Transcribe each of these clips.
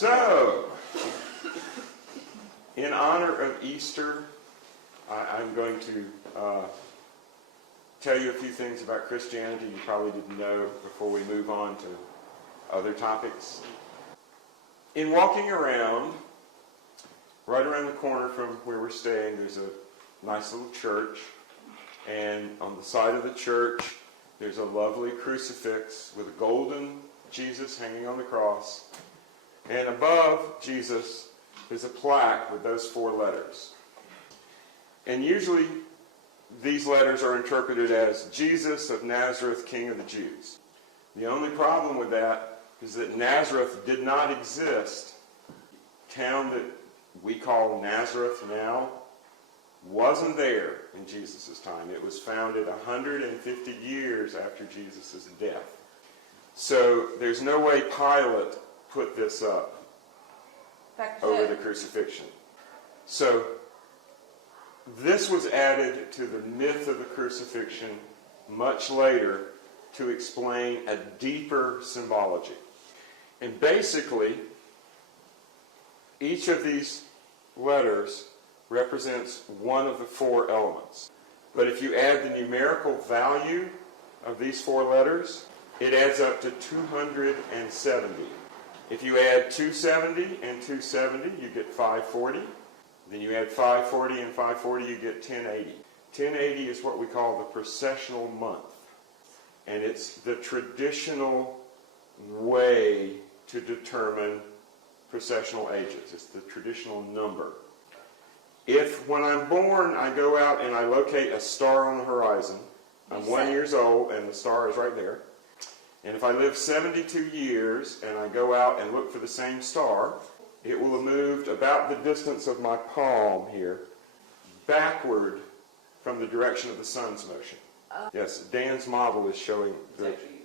So, in honor of Easter, I'm going to tell you a few things about Christianity you probably didn't know before we move on to other topics. In walking around, right around the corner from where we're staying, there's a nice little church. And on the side of the church, there's a lovely crucifix with a golden Jesus hanging on the cross. And above Jesus is a plaque with those 4 letters. And usually these letters are interpreted as Jesus of Nazareth, King of the Jews. The only problem with that is that Nazareth did not exist. The town that we call Nazareth now wasn't there in Jesus' time. It was founded 150 years after Jesus' death. So there's no way Pilate put this up over the crucifixion. So this was added to the myth of the crucifixion much later to explain a deeper symbology. And basically, each of these letters represents one of the 4 elements. But if you add the numerical value of these 4 letters, it adds up to 270. If you add 270 and 270, you get 540. Then you add 540 and 540, you get 1080. 1080 is what we call the processional month. And it's the traditional way to determine processional ages. It's the traditional number. If, when I'm born, I go out and I locate a star on the horizon, I'm 1 year old and the star is right there. And if I live 72 years and I go out and look for the same star, it will have moved about the distance of my palm here, backward from the direction of the sun's motion. Yes, Dan's model is showing the... Actually,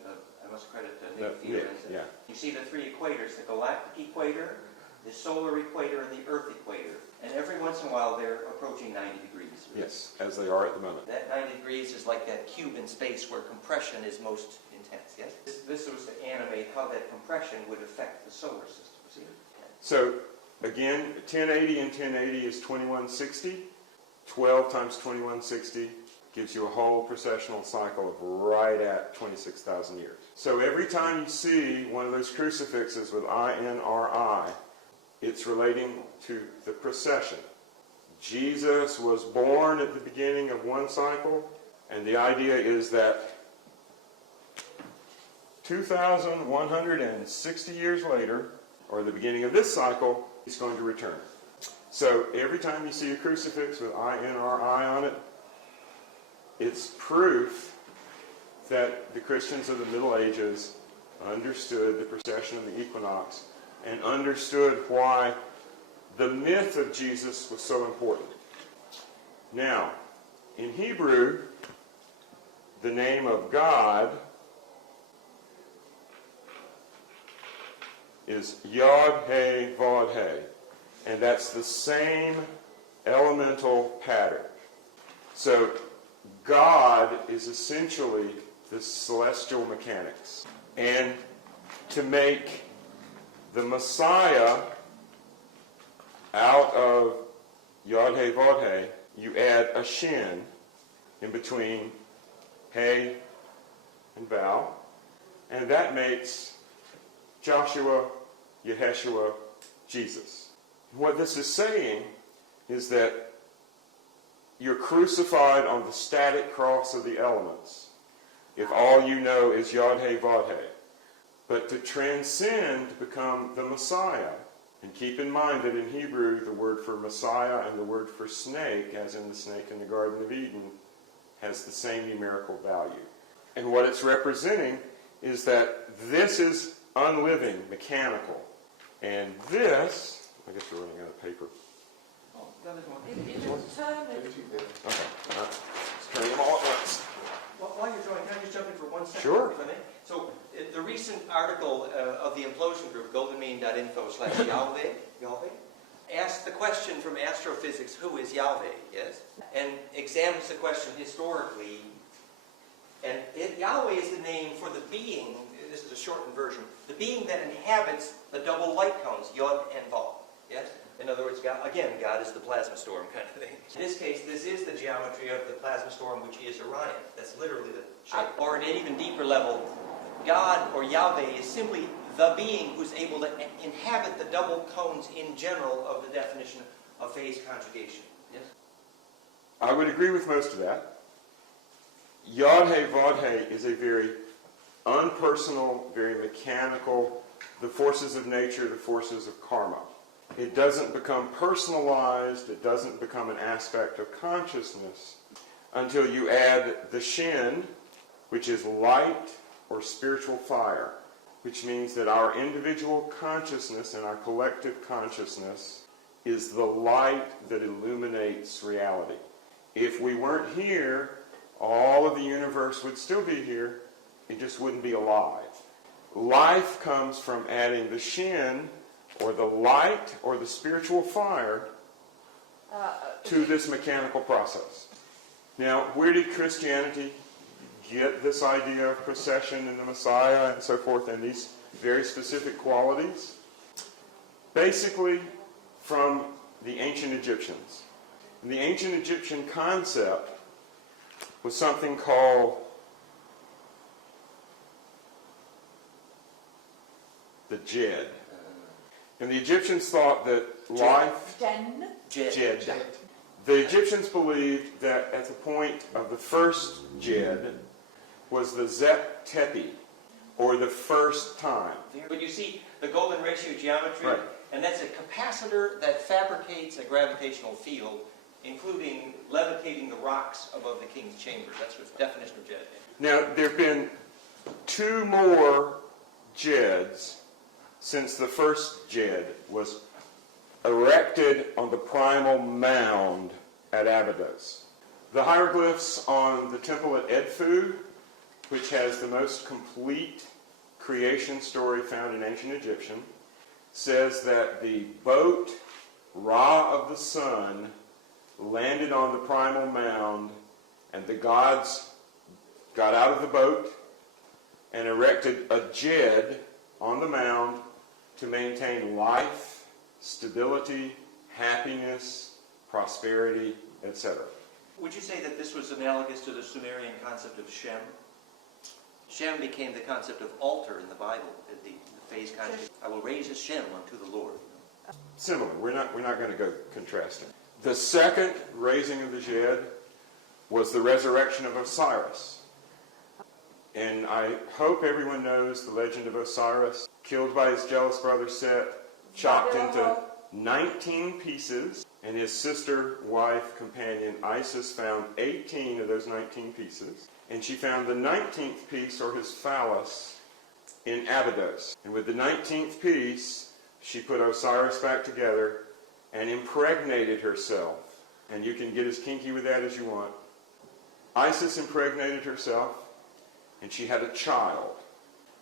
I must credit Nick Feeder. Yeah. You see the 3 equators, the galactic equator, the solar equator, and the earth equator. And every once in a while they're approaching 90 degrees. Yes, as they are at the moment. That 90 degrees is like that cube in space where compression is most intense, yes? This was to animate how that compression would affect the solar system. See? So, again, 1080 and 1080 is 2160. 12 times 2160 gives you a whole processional cycle of right at 26,000 years. So every time you see one of those crucifixes with INRI, it's relating to the procession. Jesus was born at the beginning of one cycle, and the idea is that 2,160 years later, or the beginning of this cycle, he's going to return. So every time you see a crucifix with INRI on it, it's proof that the Christians of the Middle Ages understood the procession of the equinox and understood why the myth of Jesus was so important. Now, in Hebrew, the name of God is Yod-He-Vod-He, and that's the same elemental pattern. So, God is essentially the celestial mechanics. And to make the Messiah out of Yod-He-Vod-He, you add a shin in between He and Val, and that makes Joshua, Yeshua, Jesus. What this is saying is that you're crucified on the static cross of the elements if all you know is Yod-He-Vod-He. But to transcend, to become the Messiah, and keep in mind that in Hebrew the word for Messiah and the word for snake, as in the snake in the Garden of Eden, has the same numerical value. And what it's representing is that this is unliving, mechanical. And this, I guess we're running out of paper. It is turning. Okay, let's turn them all at once. Well, while you're drawing, can I just jump in for 1 second? Sure. So, the recent article of the implosion group, goldenmean.info/Yahweh, asked the question from astrophysics, who is Yahweh, yes? And examines the question historically. And Yahweh is the name for the being this is a shortened version, the being that inhabits the double light cones, Yod and Vav. Yes? In other words, God is the plasma storm kind of thing. In this case, this is the geometry of the plasma storm, which is Orion. That's literally the shape. Or at an even deeper level, God, or Yahweh, is simply the being who's able to inhabit the double cones in general of the definition of phase conjugation. Yes? I would agree with most of that. Yod-He, Vod-He is a very unpersonal, very mechanical, the forces of nature, the forces of karma. It doesn't become personalized, it doesn't become an aspect of consciousness until you add the Shin, which is light or spiritual fire, which means that our individual consciousness and our collective consciousness is the light that illuminates reality. If we weren't here, all of the universe would still be here, it just wouldn't be alive. Life comes from adding the Shin, or the light, or the spiritual fire, to this mechanical process. Now, where did Christianity get this idea of procession and the Messiah and so forth, and these very specific qualities? Basically, from the ancient Egyptians. And the ancient Egyptian concept was something called the Jed. And the Egyptians thought that life... Jed. The Egyptians believed that at the point of the first Jed was the Zet Tepi, or the first time. But you see the golden ratio geometry, right. And that's a capacitor that fabricates a gravitational field, including levitating the rocks above the king's chambers. That's what the definition of Jed is. Now, there have been two more Jeds since the first Jed was erected on the primal mound at Abydos. The hieroglyphs on the temple at Edfu, which has the most complete creation story found in ancient Egyptian, says that the boat, Ra of the sun, landed on the primal mound, and the gods got out of the boat and erected a Jed on the mound to maintain life, stability, happiness, prosperity, etc. Would you say that this was analogous to the Sumerian concept of Shem? Shem became the concept of altar in the Bible, the phase conjugation. I will raise a Shem unto the Lord. Similar. We're not going to go contrasting. The second raising of the Jed was the resurrection of Osiris. And I hope everyone knows the legend of Osiris, killed by his jealous brother Set, chopped into 19 pieces, and his sister, wife, companion Isis found 18 of those 19 pieces. And she found the 19th piece, or his phallus, in Abydos. And with the 19th piece, she put Osiris back together and impregnated herself. And you can get as kinky with that as you want. Isis impregnated herself, and she had a child.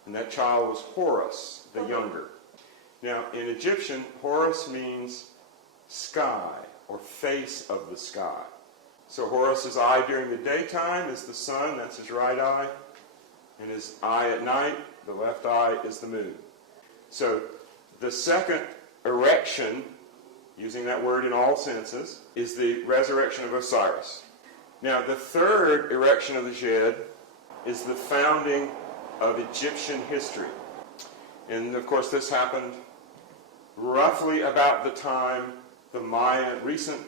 And that child was Horus, the younger. Now, in Egyptian, Horus means sky, or face of the sky. So Horus's eye during the daytime is the sun, that's his right eye. And his eye at night, the left eye, is the moon. So the second erection, using that word in all senses, is the resurrection of Osiris. Now, the third erection of the Jed is the founding of Egyptian history. And, of course, this happened roughly about the time the recent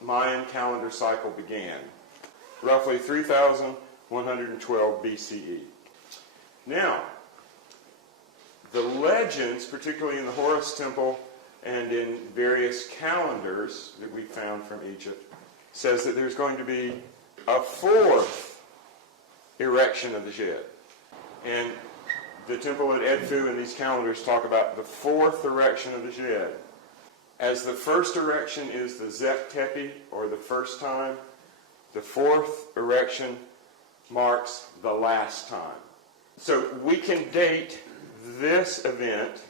Mayan calendar cycle began, roughly 3,112 BCE. Now, the legends, particularly in the Horus Temple and in various calendars that we found from Egypt, says that there's going to be a fourth erection of the Jed. And the temple at Edfu and these calendars talk about the fourth erection of the Jed. As the first erection is the Zet Tepi, or the first time, the fourth erection marks the last time. So we can date this event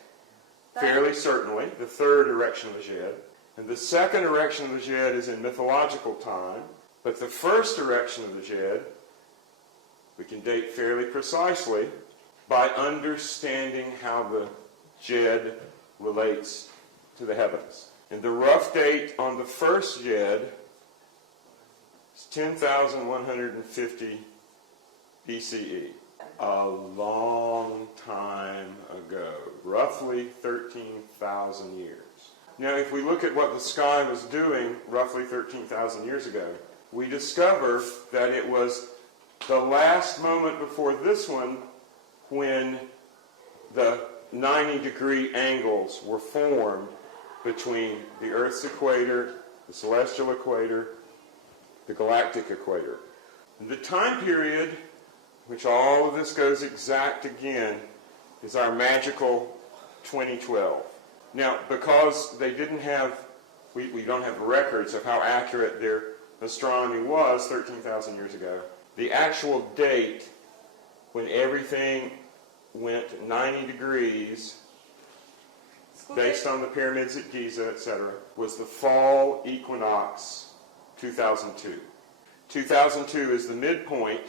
fairly certainly, the third erection of the Jed. And the second erection of the Jed is in mythological time. But the first erection of the Jed, we can date fairly precisely by understanding how the Jed relates to the heavens. And the rough date on the first Jed is 10,150 BCE. A long time ago, roughly 13,000 years. Now, if we look at what the sky was doing roughly 13,000 years ago, we discover that it was the last moment before this one when the 90-degree angles were formed between the Earth's equator, the celestial equator, the galactic equator. The time period which all of this goes exact again is our magical 2012. Now, because they didn't have, we don't have records of how accurate their astronomy was 13,000 years ago, the actual date when everything went 90 degrees based on the pyramids at Giza, etc., was the fall equinox 2002. 2002 is the midpoint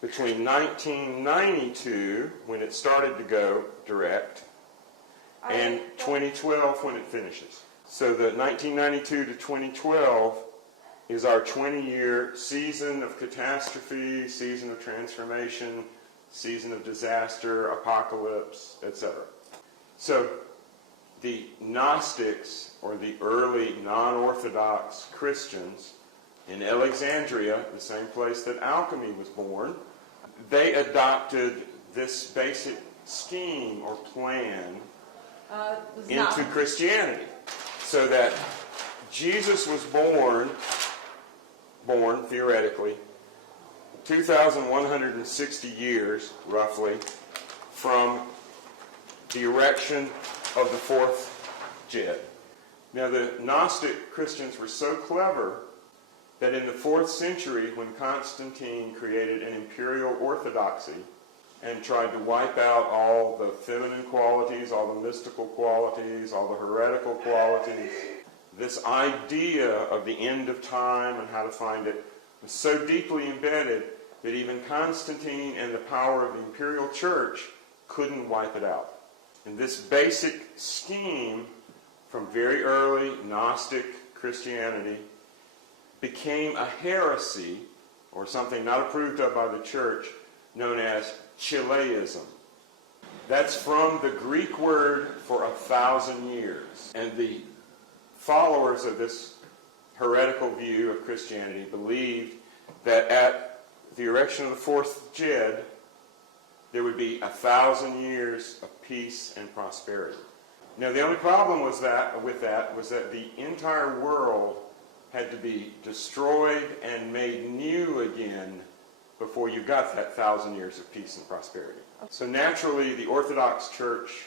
between 1992, when it started to go direct, and 2012, when it finishes. So the 1992 to 2012 is our 20-year season of catastrophe, season of transformation, season of disaster, apocalypse, etc. So the Gnostics, or the early non-Orthodox Christians in Alexandria, the same place that alchemy was born, they adopted this basic scheme or plan into Christianity. So that Jesus was born theoretically, 2,160 years, roughly, from the erection of the fourth Jed. Now, the Gnostic Christians were so clever that in the 4th century, when Constantine created an imperial orthodoxy and tried to wipe out all the feminine qualities, all the mystical qualities, all the heretical qualities, this idea of the end of time and how to find it was so deeply embedded that even Constantine and the power of the imperial church couldn't wipe it out. And this basic scheme from very early Gnostic Christianity became a heresy, or something not approved of by the church, known as Chiliasm. That's from the Greek word for 1,000 years. And the followers of this heretical view of Christianity believed that at the erection of the fourth Jed, there would be 1,000 years of peace and prosperity. Now, the only problem with that was that the entire world had to be destroyed and made new again before you got that 1,000 years of peace and prosperity. So naturally, the Orthodox Church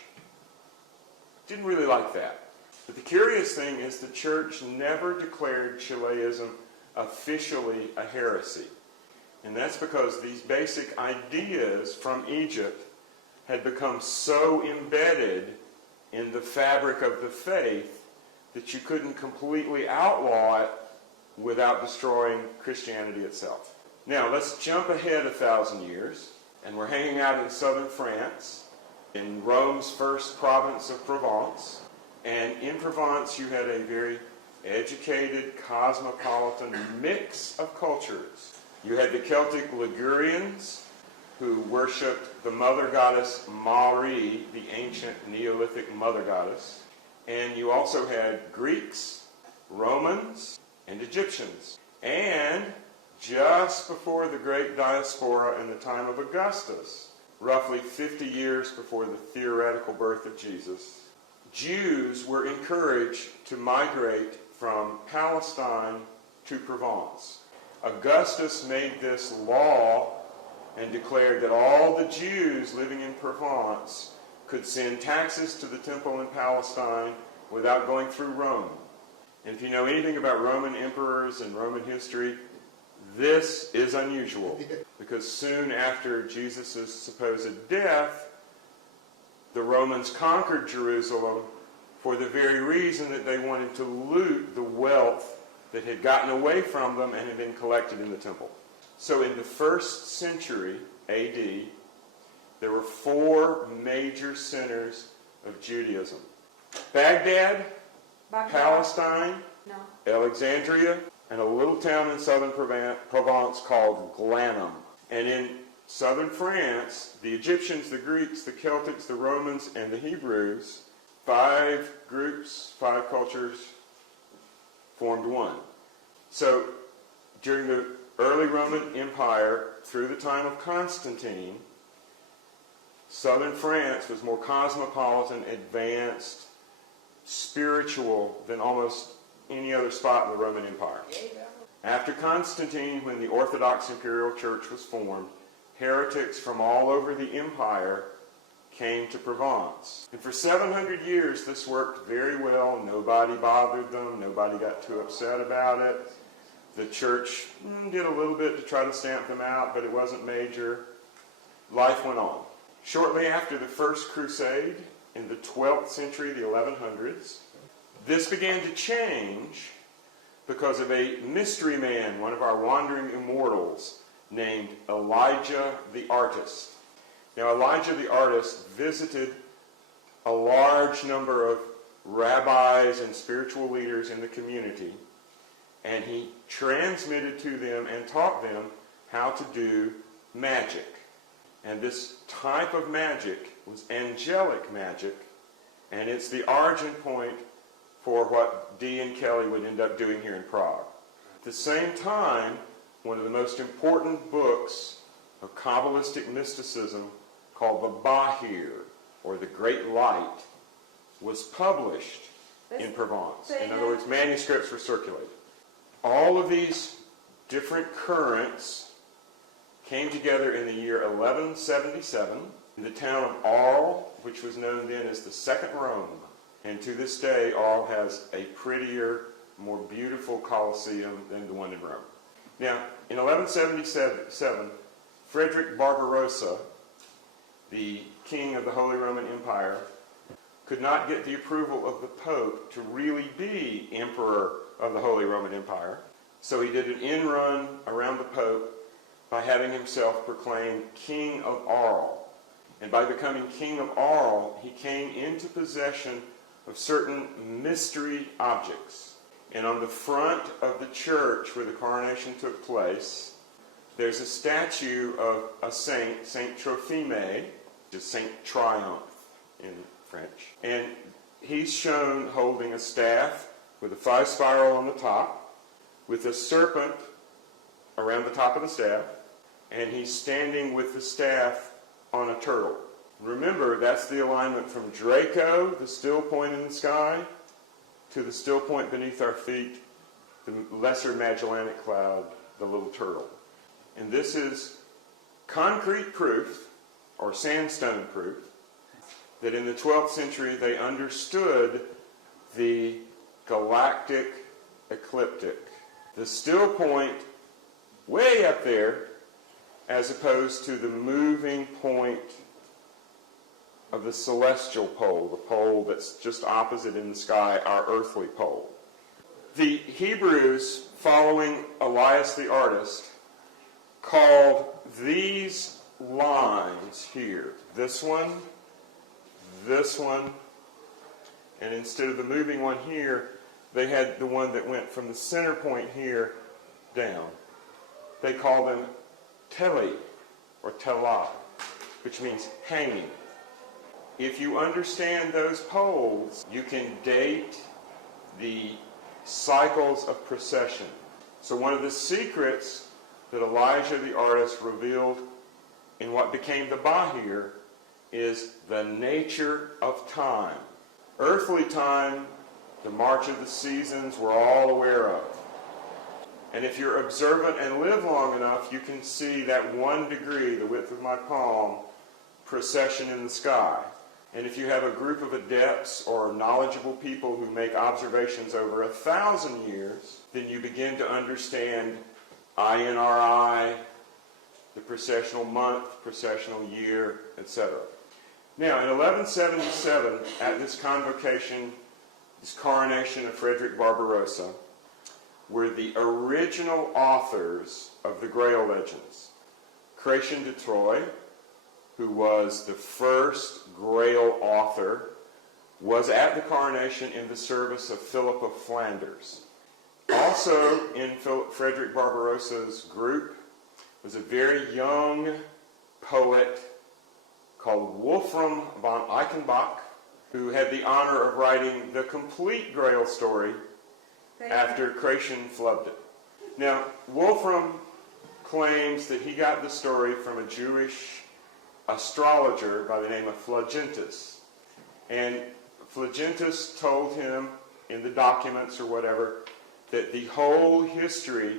didn't really like that. But the curious thing is the church never declared Chiliasm officially a heresy. And that's because these basic ideas from Egypt had become so embedded in the fabric of the faith that you couldn't completely outlaw it without destroying Christianity itself. Now, let's jump ahead 1,000 years, and we're hanging out in southern France, in Rome's first province of Provence. And in Provence, you had a very educated, cosmopolitan mix of cultures. You had the Celtic Ligurians, who worshipped the mother goddess Mari, the ancient Neolithic mother goddess. And you also had Greeks, Romans, and Egyptians. And just before the great diaspora in the time of Augustus, roughly 50 years before the theoretical birth of Jesus, Jews were encouraged to migrate from Palestine to Provence. Augustus made this law and declared that all the Jews living in Provence could send taxes to the temple in Palestine without going through Rome. And if you know anything about Roman emperors and Roman history, this is unusual, because soon after Jesus' supposed death, the Romans conquered Jerusalem for the very reason that they wanted to loot the wealth that had gotten away from them and had been collected in the temple. So in the 1st century AD, there were 4 major centers of Judaism. Baghdad, Palestine, No. Alexandria, and a little town in southern Provence called Glanum. And in southern France, the Egyptians, the Greeks, the Celtics, the Romans, and the Hebrews, 5 groups, 5 cultures, formed one. So during the early Roman Empire, through the time of Constantine, southern France was more cosmopolitan, advanced, spiritual than almost any other spot in the Roman Empire. After Constantine, when the Orthodox Imperial Church was formed, heretics from all over the empire came to Provence. And for 700 years this worked very well. Nobody bothered them. Nobody got too upset about it. The church did a little bit to try to stamp them out, but it wasn't major. Life went on. Shortly after the First Crusade, in the 12th century, the 1100s, this began to change because of a mystery man, one of our wandering immortals, named Elijah the Artist. Now, Elijah the Artist visited a large number of rabbis and spiritual leaders in the community, and he transmitted to them and taught them how to do magic. And this type of magic was angelic magic, and it's the origin point for what Dee and Kelly would end up doing here in Prague. At the same time, one of the most important books of Kabbalistic mysticism, called the Bahir, or the Great Light, was published in Provence. In other words, manuscripts were circulated. All of these different currents came together in the year 1177 in the town of Arles, which was known then as the Second Rome. And to this day, Arles has a prettier, more beautiful Colosseum than the one in Rome. Now, in 1177, Frederick Barbarossa, the king of the Holy Roman Empire, could not get the approval of the Pope to really be emperor of the Holy Roman Empire. So he did an end run around the Pope by having himself proclaimed King of Arles. And by becoming King of Arles, he came into possession of certain mystery objects. And on the front of the church where the coronation took place, there's a statue of a saint, Saint Trophime, which is Saint Triumph in French. And he's shown holding a staff with a 5 spiral on the top, with a serpent around the top of the staff, and he's standing with the staff on a turtle. Remember, that's the alignment from Draco, the still point in the sky, to the still point beneath our feet, the Lesser Magellanic Cloud, the little turtle. And this is concrete proof, or sandstone proof, that in the 12th century they understood the galactic ecliptic. The still point way up there, as opposed to the moving point of the celestial pole, the pole that's just opposite in the sky, our earthly pole. The Hebrews, following Elias the Artist, called these lines here, this one, and instead of the moving one here, they had the one that went from the center point here down. They call them teli, or telah, which means hanging. If you understand those poles, you can date the cycles of precession. So one of the secrets that Elijah the Artist revealed in what became the Bahir is the nature of time. Earthly time, the march of the seasons, we're all aware of. And if you're observant and live long enough, you can see that 1 degree, the width of my palm, precession in the sky. And if you have a group of adepts or knowledgeable people who make observations over 1,000 years, then you begin to understand INRI, the precessional month, precessional year, etc. Now, in 1177, at this convocation, this coronation of Frederick Barbarossa, were the original authors of the Grail legends. Chrétien de Troyes, who was the first Grail author, was at the coronation in the service of Philip of Flanders. Also in Frederick Barbarossa's group was a very young poet called Wolfram von Eichenbach, who had the honor of writing the complete Grail story after Creation flubbed it. Now, Wolfram claims that he got the story from a Jewish astrologer by the name of Flagentus. And Flagentus told him in the documents or whatever that the whole history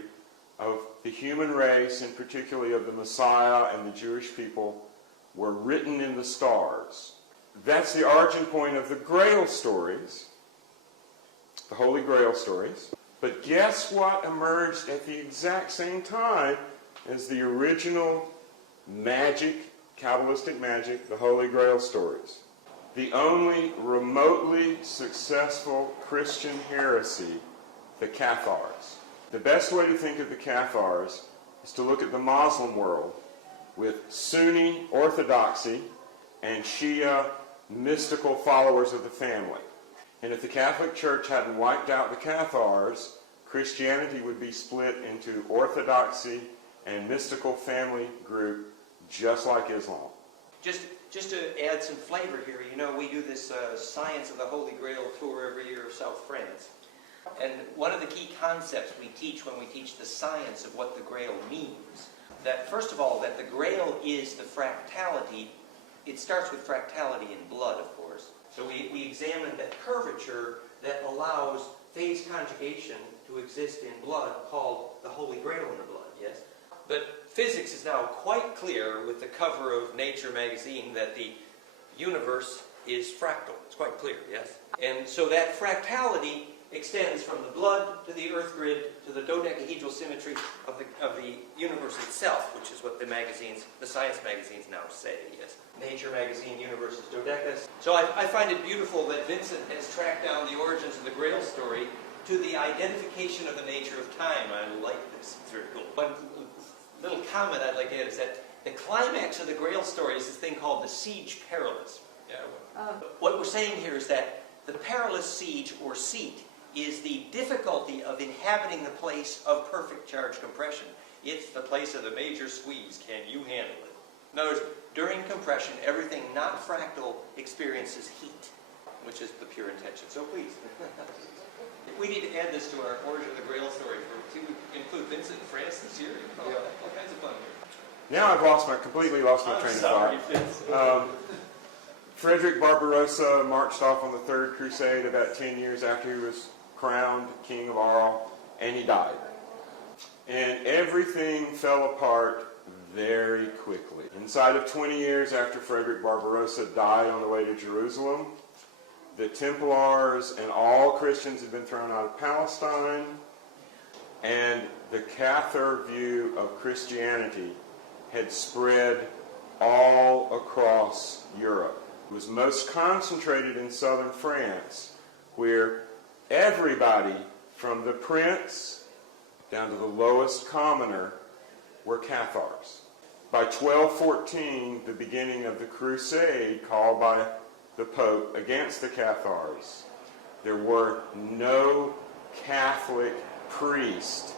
of the human race, and particularly of the Messiah and the Jewish people, were written in the stars. That's the origin point of the Grail stories, the Holy Grail stories. But guess what emerged at the exact same time as the original Magick, Kabbalistic Magick, the Holy Grail stories? The only remotely successful Christian heresy, the Cathars. The best way to think of the Cathars is to look at the Muslim world with Sunni orthodoxy and Shia mystical followers of the family. And if the Catholic Church hadn't wiped out the Cathars, Christianity would be split into orthodoxy and mystical family group, just like Islam. Just to add some flavor here, you know, we do this Science of the Holy Grail tour every year of South France. And one of the key concepts we teach when we teach the science of what the Grail means, that first of all, that the Grail is the fractality. It starts with fractality in blood, of course. So we examine that curvature that allows phase conjugation to exist in blood, called the Holy Grail in the blood, yes? But physics is now quite clear with the cover of Nature magazine that the universe is fractal. It's quite clear, yes? And so that fractality extends from the blood to the earth grid to the dodecahedral symmetry of the universe itself, which is what the magazines, the science magazines now say, yes? Nature magazine, universe is dodecahedral. So I find it beautiful that Vincent has tracked down the origins of the Grail story to the identification of the nature of time. I like this. It's very cool. One little comment I'd like to add is that the climax of the Grail story is this thing called the Siege Perilous. Yeah. What we're saying here is that the perilous siege or seat is the difficulty of inhabiting the place of perfect charge compression. It's the place of the major squeeze. Can you handle it? In other words, during compression, everything not fractal experiences heat, which is the pure intention. So please. We need to add this to our Origin of the Grail story to include Vincent in France this year. All kinds of fun here. Now I've completely lost my train of thought. Frederick Barbarossa marched off on the Third Crusade about 10 years after he was crowned King of Arles, and he died. And everything fell apart very quickly. Inside of 20 years after Frederick Barbarossa died on the way to Jerusalem, the Templars and all Christians had been thrown out of Palestine, and the Cathar view of Christianity had spread all across Europe. It was most concentrated in southern France, where everybody, from the prince down to the lowest commoner, were Cathars. By 1214, the beginning of the crusade called by the Pope against the Cathars, there were no Catholic priest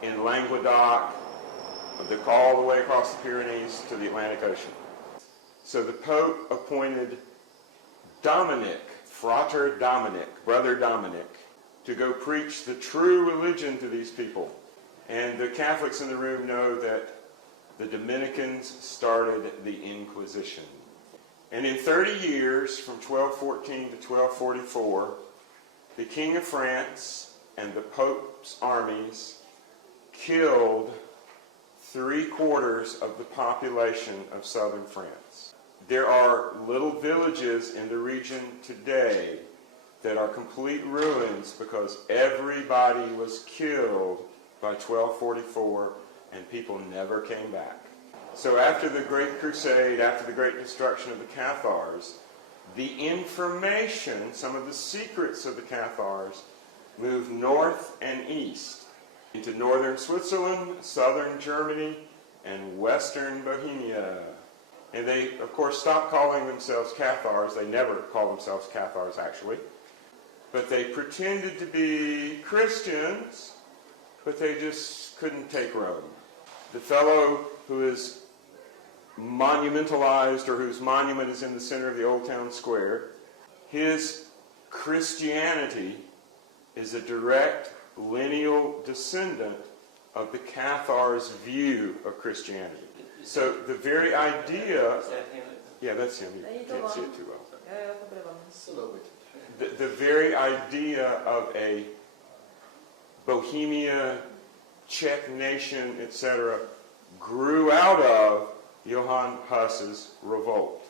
in Languedoc, all the way across the Pyrenees to the Atlantic Ocean. So the Pope appointed Dominic, Frater Dominic, Brother Dominic, to go preach the true religion to these people. And the Catholics in the room know that the Dominicans started the Inquisition. And in 30 years, from 1214 to 1244, the King of France and the Pope's armies killed 3/4 of the population of southern France. There are little villages in the region today that are complete ruins because everybody was killed by 1244 and people never came back. So after the Great Crusade, after the Great Destruction of the Cathars, the information, some of the secrets of the Cathars, moved north and east into northern Switzerland, southern Germany, and western Bohemia. And they, of course, stopped calling themselves Cathars. They never called themselves Cathars, actually. But they pretended to be Christians, but they just couldn't take Rome. The fellow who is monumentalized, or whose monument is in the center of the Old Town Square, his Christianity is a direct lineal descendant of the Cathars' view of Christianity. So the very idea... Is that him? Yeah, that's him. You can't see it too well. Ja, to bude vám. The very idea of a Bohemia, Czech nation, etc., grew out of Johann Huss's revolt.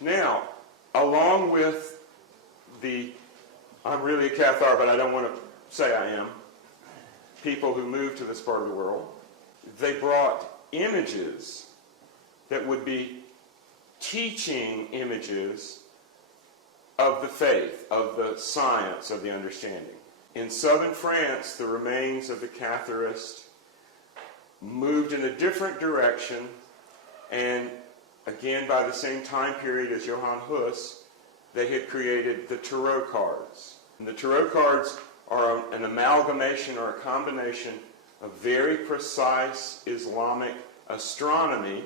Now, along with the, I'm really a Cathar, but I don't want to say I am, people who moved to this part of the world, they brought images that would be teaching images of the faith, of the science, of the understanding. In southern France, the remains of the Catharists moved in a different direction, and again by the same time period as Johann Hus, they had created the tarot cards. And the tarot cards are an amalgamation or a combination of very precise Islamic astronomy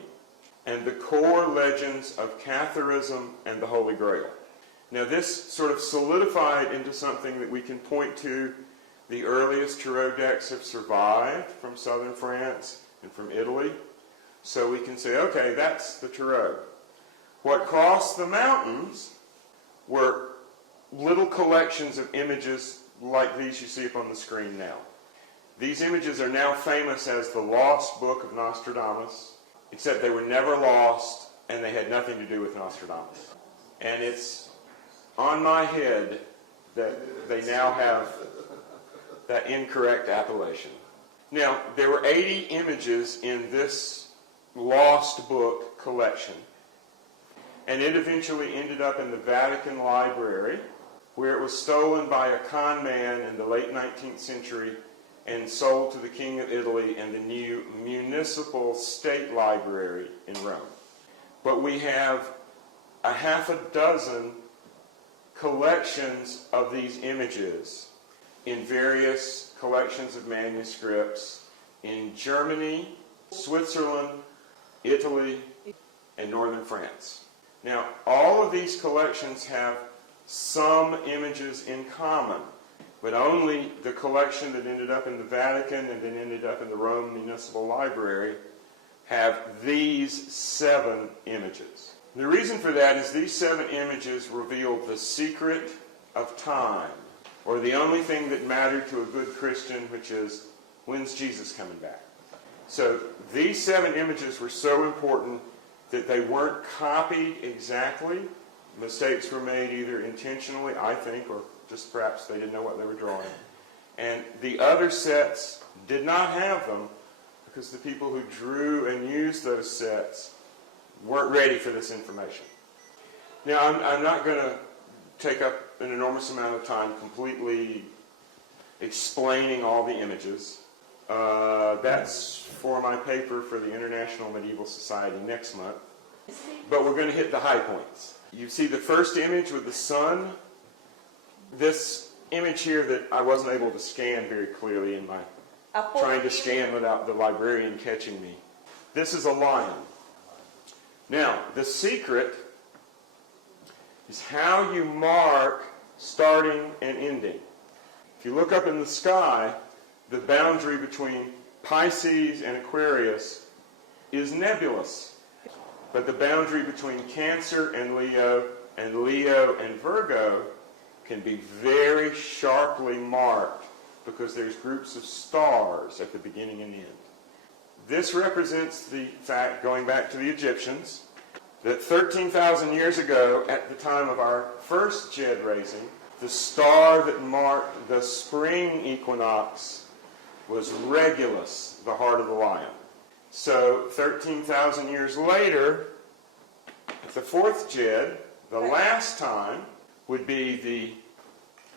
and the core legends of Catharism and the Holy Grail. Now this sort of solidified into something that we can point to. The earliest tarot decks have survived from southern France and from Italy. So we can say, okay, that's the tarot. What crossed the mountains were little collections of images like these you see up on the screen now. These images are now famous as the Lost Book of Nostradamus, except they were never lost and they had nothing to do with Nostradamus. And it's on my head that they now have that incorrect appellation. Now, there were 80 images in this Lost Book collection, and it eventually ended up in the Vatican Library, where it was stolen by a con man in the late 19th century and sold to the King of Italy and the new municipal state library in Rome. But we have a half a dozen collections of these images in various collections of manuscripts in Germany, Switzerland, Italy, and northern France. Now, all of these collections have some images in common, but only the collection that ended up in the Vatican and then ended up in the Rome Municipal Library have these 7 images. The reason for that is these 7 images reveal the secret of time, or the only thing that mattered to a good Christian, which is, when's Jesus coming back? So these 7 images were so important that they weren't copied exactly. Mistakes were made either intentionally, I think, or just perhaps they didn't know what they were drawing. And the other sets did not have them because the people who drew and used those sets weren't ready for this information. Now, I'm not going to take up an enormous amount of time completely explaining all the images. That's for my paper for the International Medieval Society next month. But we're going to hit the high points. You see the first image with the sun. This image here that I wasn't able to scan very clearly in my trying to scan without the librarian catching me. This is a lion. Now, the secret is how you mark starting and ending. If you look up in the sky, the boundary between Pisces and Aquarius is nebulous. But the boundary between Cancer and Leo and Virgo can be very sharply marked because there's groups of stars at the beginning and end. This represents the fact, going back to the Egyptians, that 13,000 years ago, at the time of our first Jed raising, the star that marked the spring equinox was Regulus, the heart of the lion. So 13,000 years later, at the fourth Jed, the last time, would be the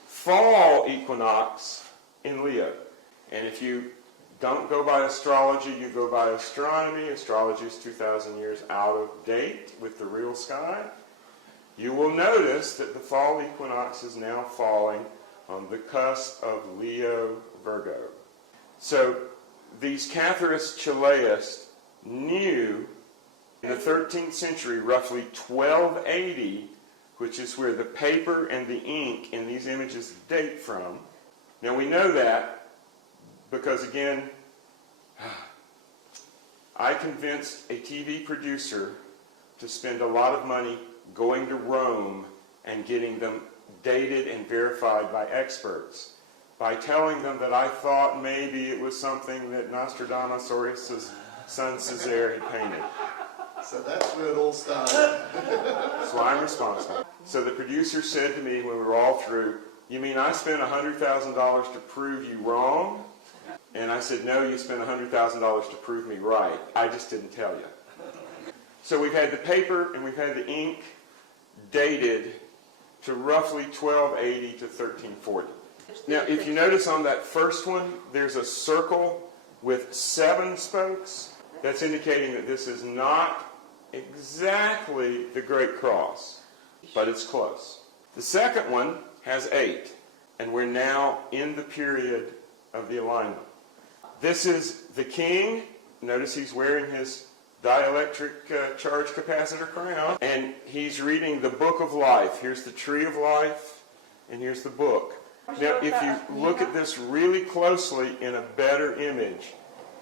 fall equinox in Leo. And if you don't go by astrology, you go by astronomy. Astrology is 2,000 years out of date with the real sky. You will notice that the fall equinox is now falling on the cusp of Leo Virgo. So these Catharist Chiliasts knew in the 13th century, roughly 1280, which is where the paper and the ink in these images date from. Now we know that because, again, I convinced a TV producer to spend a lot of money going to Rome and getting them dated and verified by experts, by telling them that I thought maybe it was something that Nostradamus or his son Caesar had painted. So that's where it all started. So I'm responsible. So the producer said to me when we were all through, "You mean I spent $100,000 to prove you wrong?" And I said, "No, you spent $100,000 to prove me right. I just didn't tell you." So we've had the paper and we've had the ink dated to roughly 1280 to 1340. Now, if you notice on that first one, there's a circle with 7 spokes. That's indicating that this is not exactly the Great Cross, but it's close. The second one has 8, and we're now in the period of the alignment. This is the king. Notice he's wearing his dielectric charge capacitor crown, and he's reading the Book of Life. Here's the Tree of Life, and here's the book. Now, if you look at this really closely in a better image,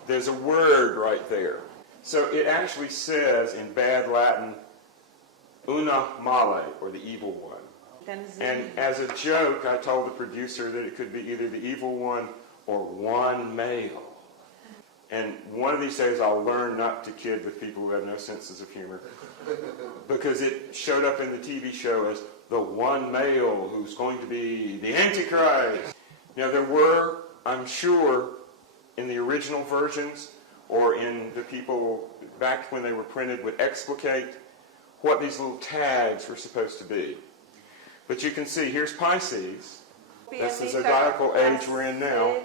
there's a word right there. So it actually says in bad Latin, una male, or the evil one. And as a joke, I told the producer that it could be either the evil one or one male. And one of these days I'll learn not to kid with people who have no senses of humor, because it showed up in the TV show as the one male who's going to be the Antichrist. Now there were, I'm sure, in the original versions or in the people back when they were printed would explicate what these little tags were supposed to be. But you can see, here's Pisces. That's the zodiacal age we're in now.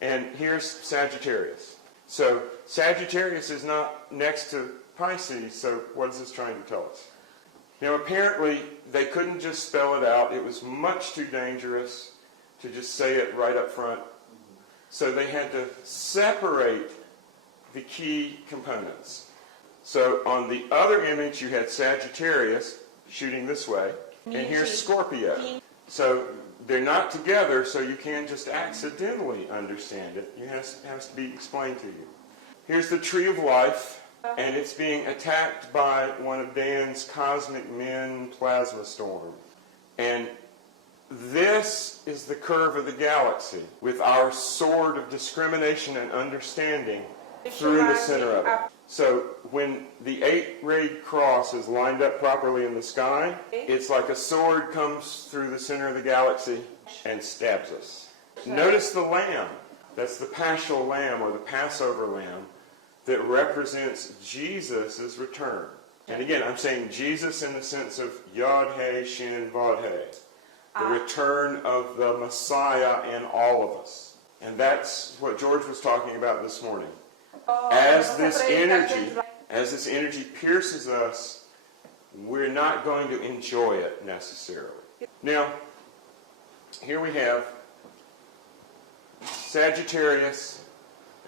And here's Sagittarius. So Sagittarius is not next to Pisces, so what is this trying to tell us? Now apparently they couldn't just spell it out. It was much too dangerous to just say it right up front. So they had to separate the key components. So on the other image you had Sagittarius shooting this way, and here's Scorpio. So they're not together, so you can't just accidentally understand it. It has to be explained to you. Here's the Tree of Life, and it's being attacked by one of Dan's cosmic men plasma storm. And this is the curve of the galaxy, with our sword of discrimination and understanding through the center of it. So when the 8-rayed cross is lined up properly in the sky, it's like a sword comes through the center of the galaxy and stabs us. Notice the lamb. That's the paschal lamb, or the Passover lamb, that represents Jesus' return. And again, I'm saying Jesus in the sense of Yod He Shin Vod He, the return of the Messiah in all of us. And that's what George was talking about this morning. As this energy pierces us, we're not going to enjoy it necessarily. Now, here we have Sagittarius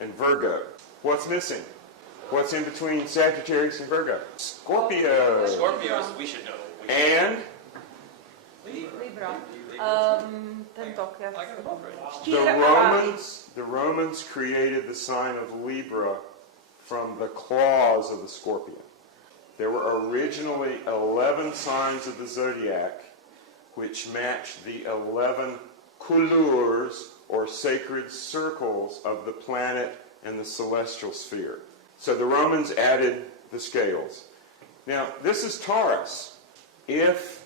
and Virgo. What's missing? What's in between Sagittarius and Virgo? Scorpio. Scorpios, we should know. And Libra. Ten tok, yes. the Romans created the sign of Libra from the claws of the scorpion. There were originally 11 signs of the zodiac which matched the 11 couleurs, or sacred circles, of the planet and the celestial sphere. So the Romans added the scales. Now, this is Taurus. If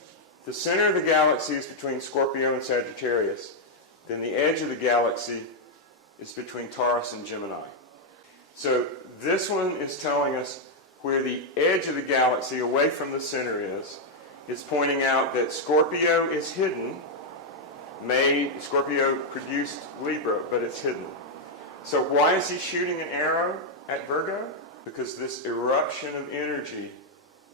the center of the galaxy is between Scorpio and Sagittarius, then the edge of the galaxy is between Taurus and Gemini. So this one is telling us where the edge of the galaxy away from the center is. It's pointing out that Scorpio is hidden. Scorpio produced Libra, but it's hidden. So why is he shooting an arrow at Virgo? Because this eruption of energy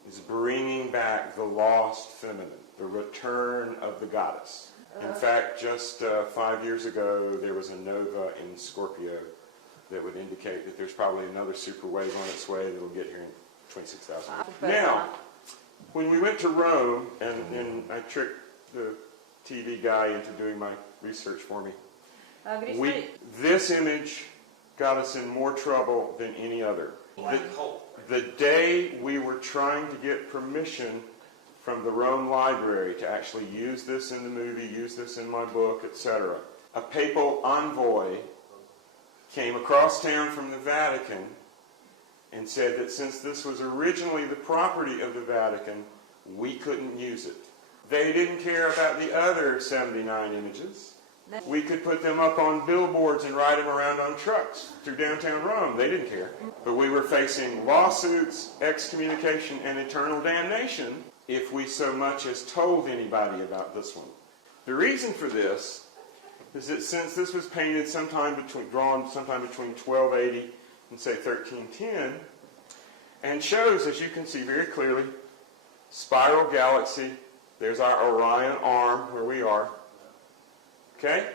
is bringing back the lost feminine, the return of the goddess. In fact, just 5 years ago, there was a nova in Scorpio that would indicate that there's probably another super wave on its way that will get here in 26,000 years. Now, when we went to Rome, and I tricked the TV guy into doing my research for me, this image got us in more trouble than any other. The day we were trying to get permission from the Rome Library to actually use this in the movie, use this in my book, etc., a papal envoy came across town from the Vatican and said that since this was originally the property of the Vatican, we couldn't use it. They didn't care about the other 79 images. We could put them up on billboards and ride them around on trucks through downtown Rome. They didn't care. But we were facing lawsuits, excommunication, and eternal damnation if we so much as told anybody about this one. The reason for this is that since this was painted drawn sometime between 1280 and say 1310, and shows, as you can see very clearly, spiral galaxy. There's our Orion arm where we are. Okay?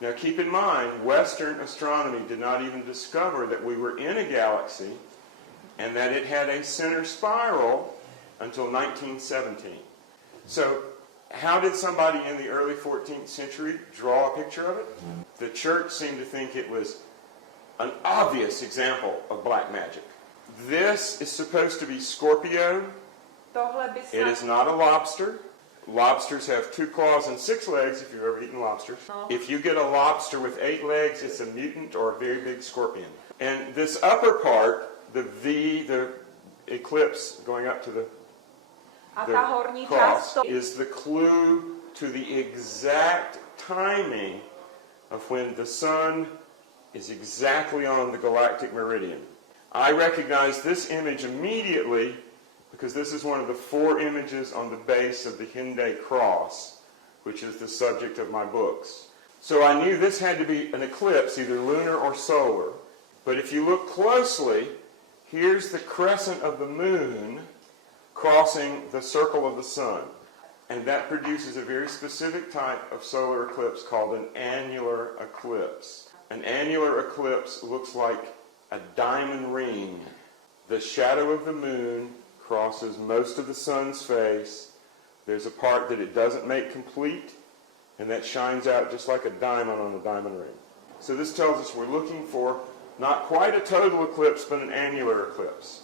Now keep in mind, Western astronomy did not even discover that we were in a galaxy and that it had a center spiral until 1917. So how did somebody in the early 14th century draw a picture of it? The church seemed to think it was an obvious example of black magic. This is supposed to be Scorpio. It is not a lobster. Lobsters have 2 claws and 6 legs if you've ever eaten lobsters. If you get a lobster with 8 legs, it's a mutant or a very big scorpion. And this upper part, the V, the eclipse going up to the cross, is the clue to the exact timing of when the sun is exactly on the galactic meridian. I recognize this image immediately because this is one of the 4 images on the base of the Henday cross, which is the subject of my books. So I knew this had to be an eclipse, either lunar or solar. But if you look closely, here's the crescent of the moon crossing the circle of the sun. And that produces a very specific type of solar eclipse called an annular eclipse. An annular eclipse looks like a diamond ring. The shadow of the moon crosses most of the sun's face. There's a part that it doesn't make complete, and that shines out just like a diamond on a diamond ring. So this tells us we're looking for not quite a total eclipse, but an annular eclipse.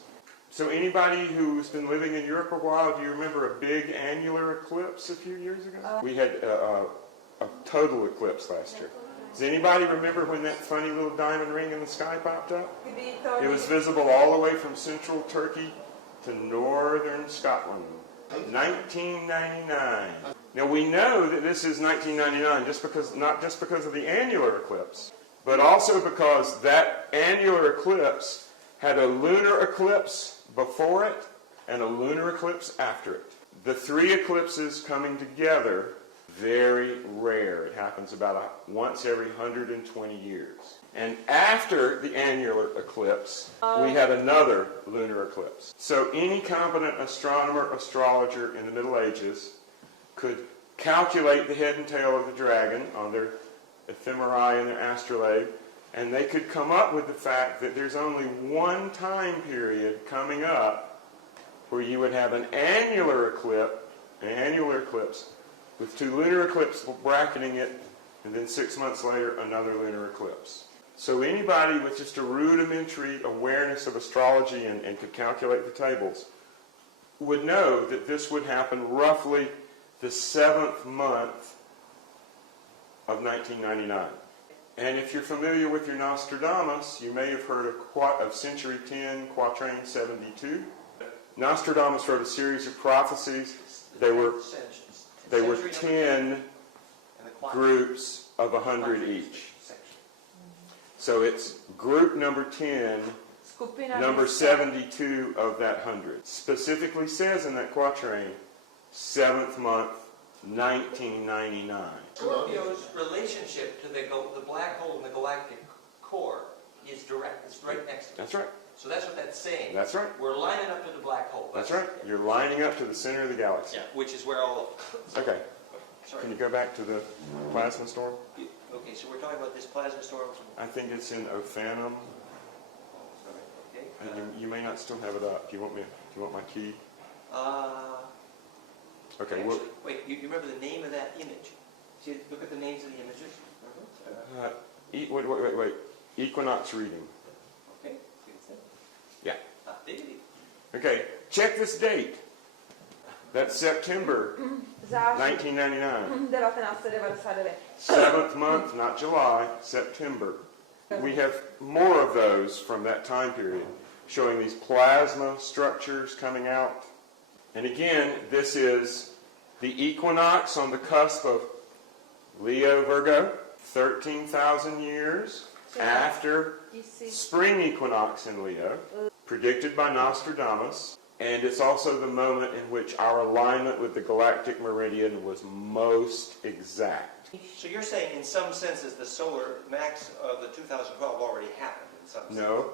So anybody who's been living in Europe a while, do you remember a big annular eclipse a few years ago? We had a total eclipse last year. Does anybody remember when that funny little diamond ring in the sky popped up? It was visible all the way from central Turkey to northern Scotland. 1999. Now we know that this is 1999 not just because of the annular eclipse, but also because that annular eclipse had a lunar eclipse before it and a lunar eclipse after it. The 3 eclipses coming together, very rare. It happens about once every 120 years. And after the annular eclipse, we had another lunar eclipse. So any competent astronomer, astrologer in the Middle Ages could calculate the head and tail of the dragon on their ephemerae and their astrolabe, and they could come up with the fact that there's only one time period coming up where you would have an annular eclipse with 2 lunar eclipses bracketing it, and then 6 months later another lunar eclipse. So anybody with just a rudimentary awareness of astrology and could calculate the tables would know that this would happen roughly the 7th month of 1999. And if you're familiar with your Nostradamus, you may have heard of Century 10, Quatrain 72. Nostradamus wrote a series of prophecies. They were 10 groups of 100 each. So it's group number 10, number 72 of that 100. Specifically says in that quatrain, 7th month, 1999. Scorpio's relationship to the black hole in the galactic core is direct. It's right next to it. That's right. So that's what that's saying. That's right. We're lining up to the black hole. That's right. You're lining up to the center of the galaxy. Yeah, which is where all of... Okay. Sorry. Can you go back to the plasma storm? Okay, so we're talking about this plasma storm. I think it's in Ophanum. Okay. And you may not still have it up. Do you want my key? Okay. Actually, wait. You remember the name of that image? See, look at the names of the images. Wait. Equinox reading. Okay. Yeah. David. Okay. Check this date. That's September Září 1999. 1999. 7th month, not July, September. We have more of those from that time period, showing these plasma structures coming out. And again, this is the equinox on the cusp of Leo Virgo, 13,000 years after spring equinox in Leo, predicted by Nostradamus. And it's also the moment in which our alignment with the galactic meridian was most exact. So you're saying, in some senses, the solar max of the 2012 already happened in some sense? No.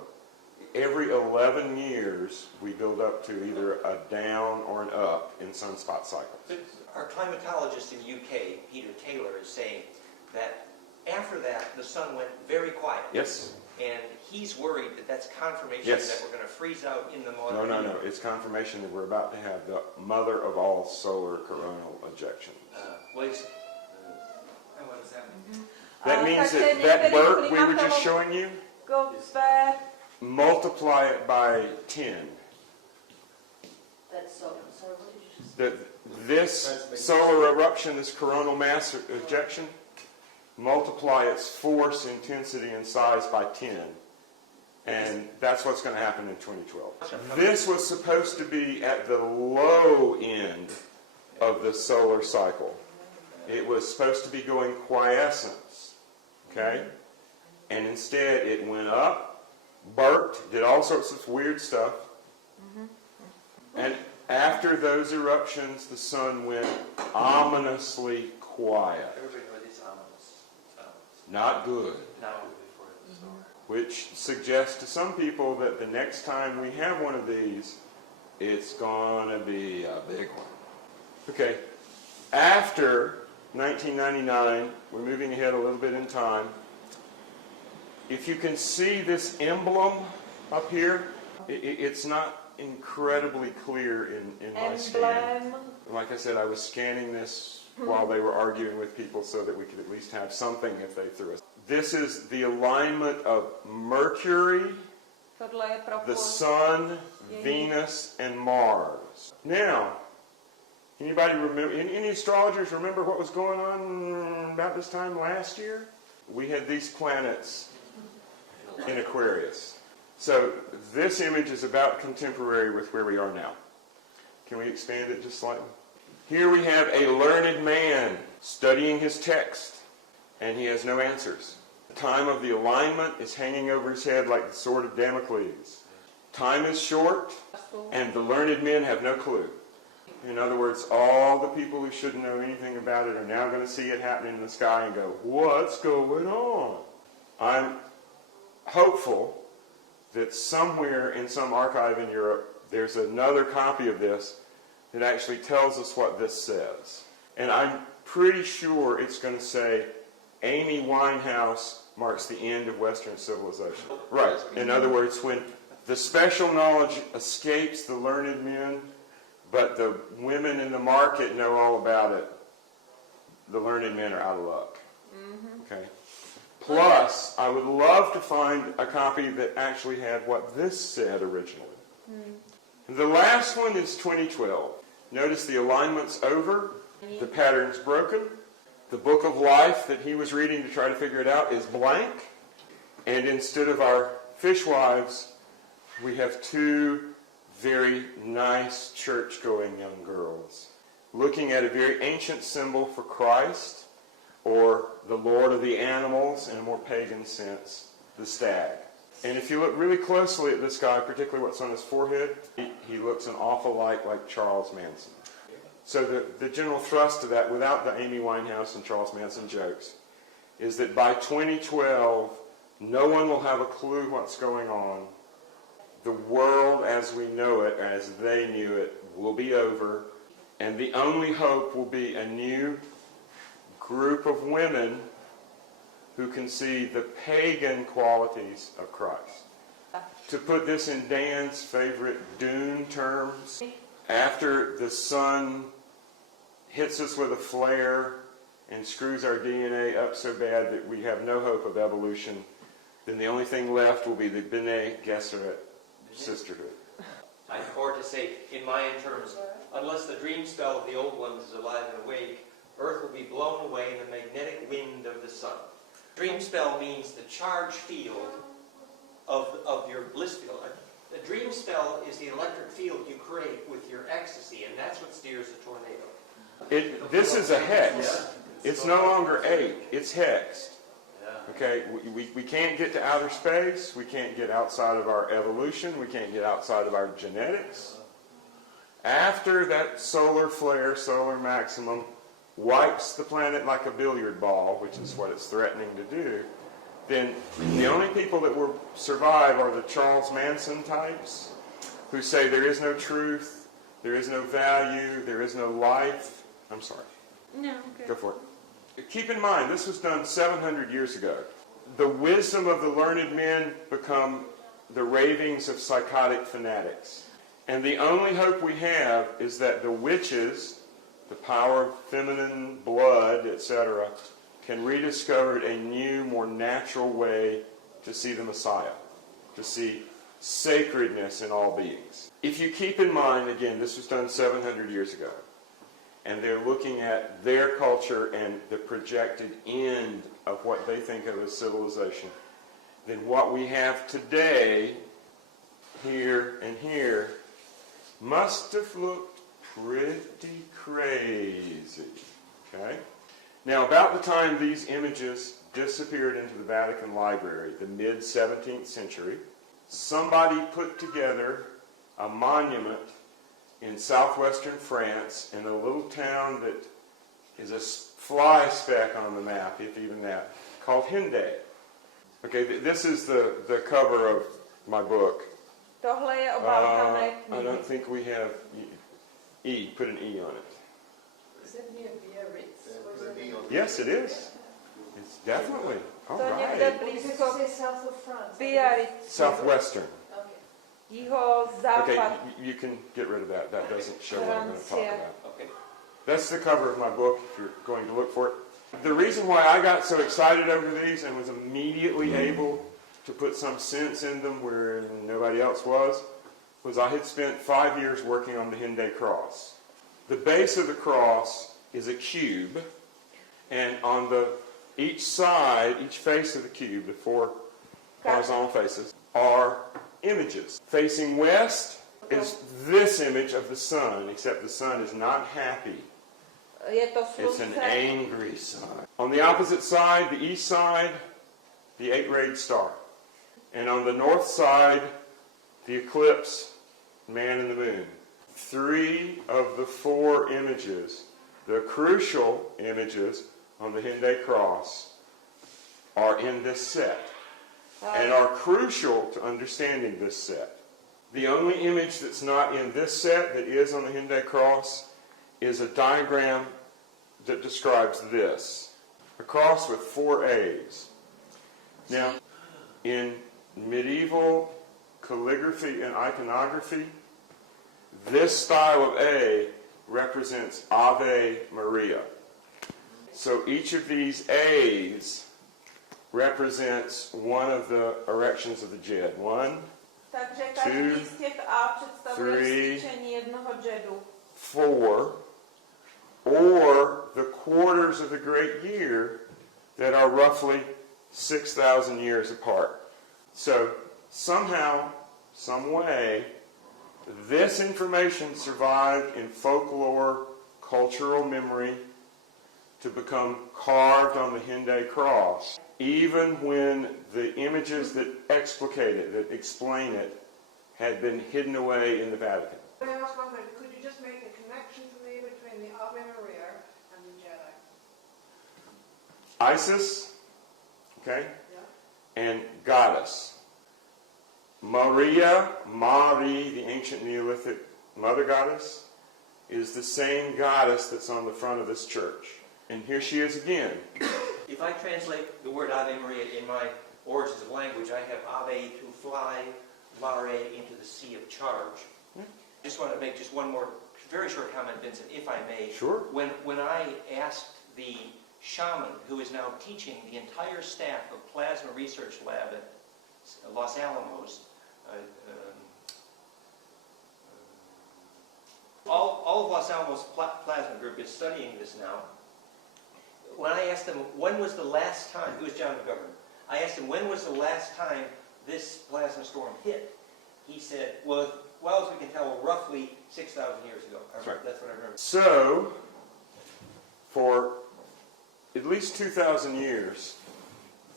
Every 11 years, we build up to either a down or an up in sunspot cycles. But our climatologist in UK, Peter Taylor, is saying that after that, the sun went very quiet. Yes. And he's worried that that's confirmation that we're going to freeze out in the modern No. era. It's confirmation that we're about to have the mother of all solar coronal ejections. Well, and what does that mean? That means takže that některý bird we were klimatolog- just showing you, Gové, multiply it by 10. That's so. Sorry, what did you just say? This solar eruption, this coronal mass ejection, multiply its force, intensity, and size by 10. And that's what's going to happen in 2012. This was supposed to be at the low end of the solar cycle. It was supposed to be going quiescence. Okay? And instead it went up, burped, did all sorts of weird stuff. And after those eruptions, the sun went ominously quiet. Everybody knows it's ominous. Not good. Now, Which suggests to some people that the next time we have one of these, it's going to be a big one. Okay, after 1999, we're moving ahead a little bit in time. If you can see this emblem up here, it's not incredibly clear in my scan. emblém, Like I said, I was scanning this while they were arguing with people so that we could at least have something if they threw us. This is the alignment of Mercury, tohle je the propust. Sun, Venus, and Mars. Now, anybody remember, any astrologers remember what was going on about this time last year? We had these planets in Aquarius. So this image is about contemporary with where we are now. Can we expand it just slightly? Here we have a learned man studying his text, and he has no answers. The time of the alignment is hanging over his head like the sword of Damocles. Time is short, and the learned men have no clue. In other words, all the people who shouldn't know anything about it are now going to see it happening in the sky and go, what's going on? I'm hopeful that somewhere in some archive in Europe, there's another copy of this that actually tells us what this says. And I'm pretty sure it's going to say, Amy Winehouse marks the end of Western civilization. Right. In other words, when the special knowledge escapes the learned men, but the women in the market know all about it, the learned men are out of luck. Okay. Plus, I would love to find a copy that actually had what this said originally. The last one is 2012. Notice the alignment's over, the pattern's broken. The book of life that he was reading to try to figure it out is blank. And instead of our fishwives, we have two very nice church-going young girls looking at a very ancient symbol for Christ, or the Lord of the animals in a more pagan sense, the stag. And if you look really closely at this guy, particularly what's on his forehead, he looks an awful lot like Charles Manson. So the general thrust of that, without the Amy Winehouse and Charles Manson jokes, is that by 2012, No one will have a clue what's going on. The world as we know it, as they knew it, will be over. And the only hope will be a new group of women who can see the pagan qualities of Christ. To put this in Dan's favorite Dune terms, after the sun hits us with a flare and screws our DNA up so bad that we have no hope of evolution, then the only thing left will be the B'nai Gesserit sisterhood. Or to say, in Mayan terms, unless the dream spell of the old ones is alive and awake, Earth will be blown away in the magnetic wind of the sun. Dream spell means the charge field of your bliss field. A dream spell is the electric field you create with your ecstasy, and that's what steers the tornado. This is a hex. It's no longer 8, it's hexed. Okay, we can't get to outer space, we can't get outside of our evolution, we can't get outside of our genetics. After that solar flare, solar maximum, wipes the planet like a billiard ball, which is what it's threatening to do, then the only people that will survive are the Charles Manson types, who say there is no truth, there is no value, there is no life. I'm sorry. No, okay. Go for it. Keep in mind, this was done 700 years ago. The wisdom of the learned men become the ravings of psychotic fanatics. And the only hope we have is that the witches, the power of feminine blood, etc., can rediscover a new, more natural way to see the Messiah, to see sacredness in all beings. If you keep in mind, again, this was done 700 years ago, and they're looking at their culture and the projected end of what they think of as civilization, then what we have today, here and here, must have looked pretty crazy. Okay? Now, about the time these images disappeared into the Vatican Library, the mid-17th century, somebody put together a monument in southwestern France, in a little town that is a fly speck on the map, if even that, called Hendaye. Okay, this is the cover of my book. Tohle je obálka mé I knihy. don't think we have E. Put an E on it. Is it near Biarritz? Or is it Yes, it is. It's definitely. All To někde right. What does it blízko say south of France? Biarritz. Southwestern. Okay. Okay, Jiho-západ. you can get rid of that. That doesn't show what I'm going to talk Francia. about. Okay. That's the cover of my book, if you're going to look for it. The reason why I got so excited over these and was immediately able to put some sense in them where nobody else was I had spent 5 years working on the Hendaye cross. The base of the cross is a cube, and on each side, each face of the cube, the 4 horizontal faces, are images. Facing west is this image of the sun, except the sun is not happy. Je to It's an slunce. angry sun. On the opposite side, the east side, the 8-rayed star. And on the north side, the eclipse, man and the moon. 3 of the 4 images, the crucial images on the Hendaye cross, are in this set and are crucial to understanding this set. The only image that's not in this set that is on the Hendaye cross is a diagram that describes this. A cross with 4 A's. Now, in medieval calligraphy and iconography, this style of A represents Ave Maria. So each of these A's represents one of the erections of the djed. 1, Takže každý z těch A představuje 3, vztyčení jednoho džedu. 4, or the quarters of the great year that are roughly 6,000 years apart. So somehow, some way, this information survived in folklore, cultural memory, to become carved on the Hendaye cross, even when the images that explicate it, that explain it, had been hidden away in the Vatican. Can I ask one thing? Could you just make the connection for me between the Ave Maria and the Jedi? Isis, okay, and goddess. Maria, Mari, the ancient Neolithic mother goddess, is the same goddess that's on the front of this church. And here she is again. If I translate the word Ave Maria in my origins of language, I have Ave to fly, Mare into the sea of charge. I just want to make just one more very short comment, Vincent, if I may. Sure. When I asked the shaman, who is now teaching the entire staff of Plasma Research Lab at Los Alamos, all of Los Alamos Plasma Group is studying this now. When I asked them when was the last time, it was John McGovern, I asked him when was the last time this plasma storm hit. He said, well, as well as we can tell, roughly 6,000 years ago. That's what I remember. So, for at least 2,000 years,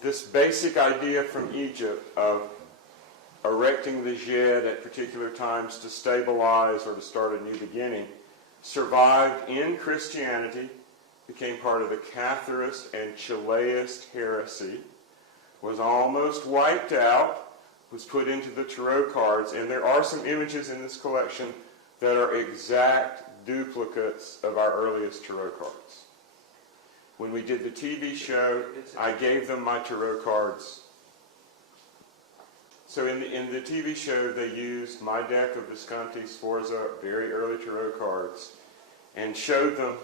this basic idea from Egypt of erecting the Jed at particular times to stabilize or to start a new beginning survived in Christianity, became part of the Catharist and Chiliast heresy, was almost wiped out, was put into the tarot cards, and there are some images in this collection that are exact duplicates of our earliest tarot cards. When we did the TV show, I gave them my tarot cards. So in the TV show, they used my deck of Visconti Sforza, very early tarot cards, and showed them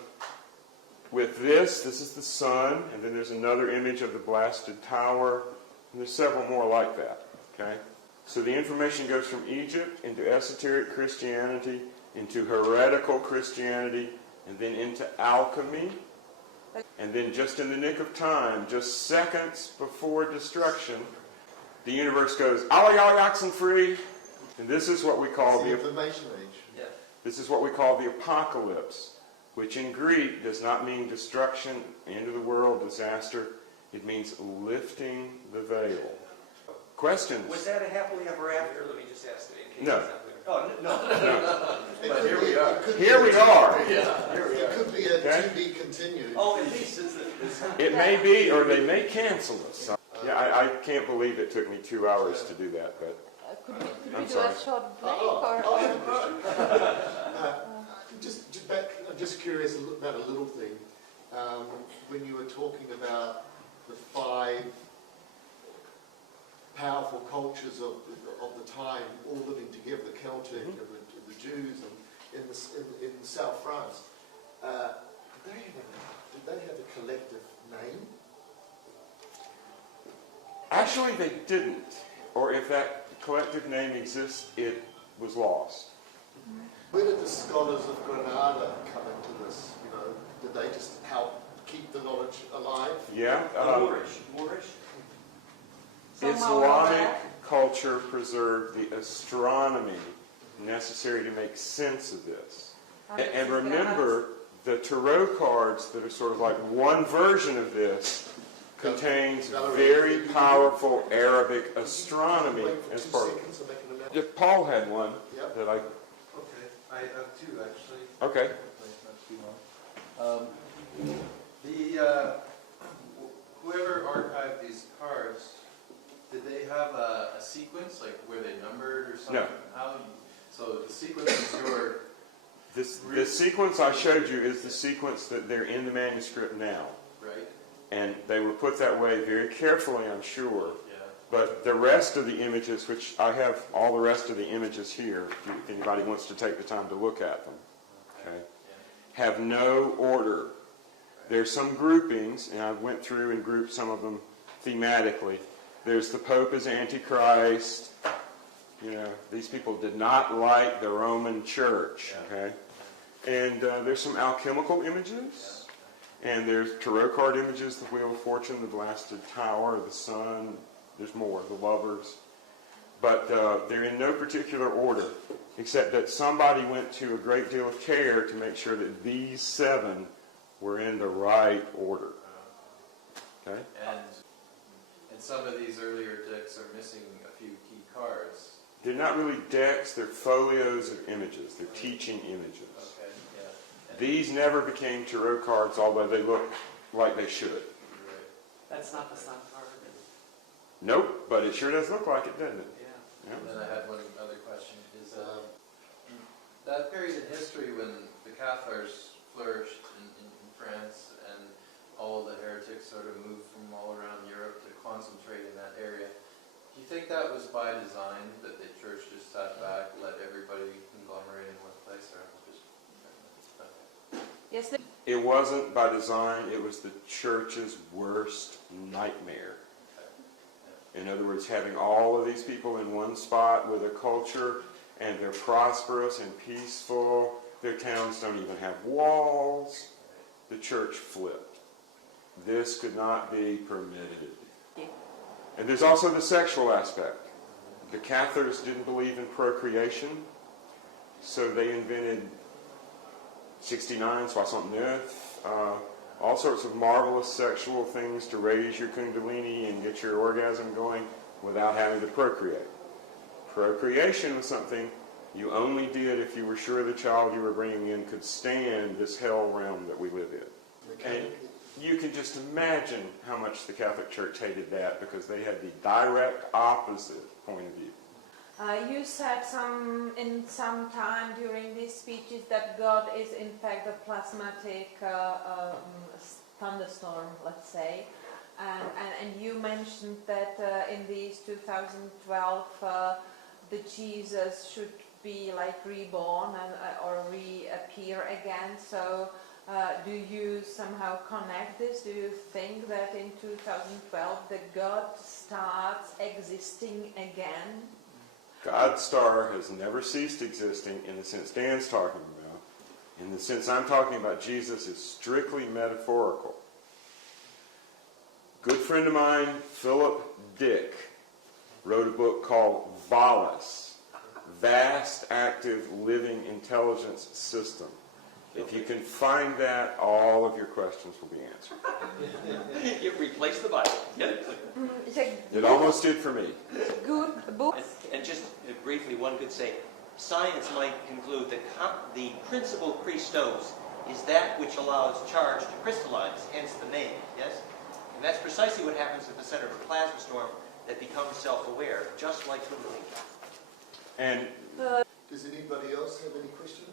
with this is the sun, and then there's another image of the blasted tower, and there's several more like that. Okay? So the information goes from Egypt into esoteric Christianity, into heretical Christianity, and then into alchemy. And then just in the nick of time, just seconds before destruction, the universe goes, oxen free. And this is what we call the information age. Yeah. This is what we call the apocalypse, which in Greek does not mean destruction, end of the world, disaster. It means lifting the veil. Questions? Was that a happily ever after? Let me just ask it in case No. it's not clear. Oh, no. But here we are. Here we are. It could be a Okay. to be continued. Oh, at least it's It may be, or they may cancel us. Yeah, I can't believe it took me 2 hours to do that, but Could we I'm do sorry. a short break I have a question. I'm just curious about a little thing. When you were talking about the 5 powerful cultures of the time all living together, the Celtic and the Jews and in South France, did they have a collective name? actually they didn't. Or if that collective name exists, it was lost. Where did the scholars of Granada come into this? You know, did they just help keep the knowledge alive? Yeah. Moorish. Islamic culture preserved the astronomy necessary to make sense of this. And remember, the tarot cards that are sort of like one version of this contains very powerful Arabic astronomy as part of it. If Paul had one that I... Okay, I have 2 actually. Okay. Not too long. Whoever archived these cards, did they have a sequence, like where they numbered or something? No. So the sequence is your... The sequence I showed you is the sequence that they're in the manuscript now. Right. And they were put that way very carefully, I'm sure. Yeah. But the rest of the images, which I have all the rest of the images here, if anybody wants to take the time to look at them, okay, have no order. There's some groupings, and I went through and grouped some of them thematically. There's the Pope as Antichrist. You know, these people did not like the Roman Church, okay? And there's some alchemical images, and there's tarot card images, the Wheel of Fortune, the Blasted Tower, the Sun. There's more, the Lovers. But they're in no particular order, except that somebody went to a great deal of care to make sure that these 7 were in the right order. Okay? And some of these earlier decks are missing a few key cards. They're not really decks, they're folios of images. They're teaching images. Okay, yeah. These never became tarot cards, although they look like they should. Right. That's not the sun card. Nope, but it sure does look like it, doesn't it? Yeah. And then I had one other question. Is that period in history when the Cathars flourished in France and all the heretics sort of moved from all around Europe to concentrate in that area, do you think that was by design, that the church just sat back, let everybody conglomerate in one place, or just... Yes, It wasn't by design, it was the church's worst nightmare. In other words, having all of these people in one spot with a culture, and they're prosperous and peaceful, their towns don't even have walls, the church flipped. This could not be permitted. And there's also the sexual aspect. The Cathars didn't believe in procreation, so they invented 69, 69, all sorts of marvelous sexual things to raise your kundalini and get your orgasm going without having to procreate. Procreation was something you only did if you were sure the child you were bringing in could stand this hell realm that we live in. And you can just imagine how much the Catholic Church hated that, because they had the direct opposite point of view. you said in some time during these speeches that God is in fact a plasmatic thunderstorm, let's say. And you mentioned that in these 2012 the Jesus should be like reborn or reappear again. So do you somehow connect this? Do you think that in 2012 the God starts existing again? God's star has never ceased existing in the sense Dan's talking about. In the sense I'm talking about, Jesus is strictly metaphorical. Good friend of mine, Philip Dick, wrote a book called Valis, Vast Active Living Intelligence System. If you can find that, all of your questions will be answered. You replace the Bible. It's a It almost did for me. good book. And just briefly, one could say, science might conclude that the principle Christos is that which allows charge to crystallize, hence the name, yes? And that's precisely what happens at the center of a plasma storm that becomes self-aware, just like Kundalini. And Does anybody else have any questions?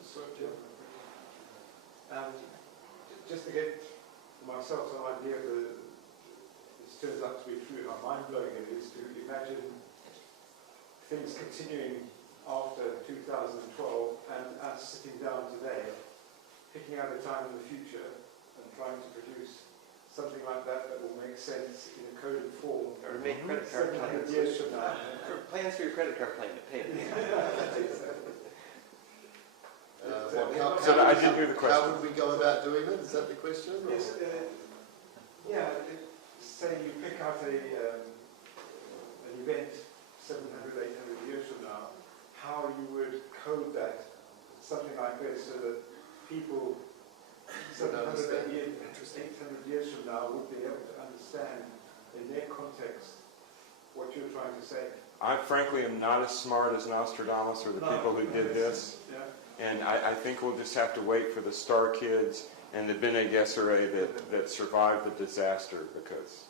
Just to get myself some idea of this turns out to be true, how mind-blowing it is to imagine things continuing after 2012 and us sitting down today, picking out a time in the future and trying to produce something like that that will make sense in a coded form. Or make credit card 700 plans. years from now. Plans for your credit card plan to pay it. I didn't hear the question. How would we go about doing it? Is that the question? or- Yes, say you pick out an event 700, 800 years from now, how you would code that, something like this, so that people 700, 800 years from now would be able to understand in their context what you're trying to say. I frankly am not as smart as Nostradamus or the people who did this. Yeah. And I think we'll just have to wait for the Star Kids and the Bene Gesserit that survived the disaster, because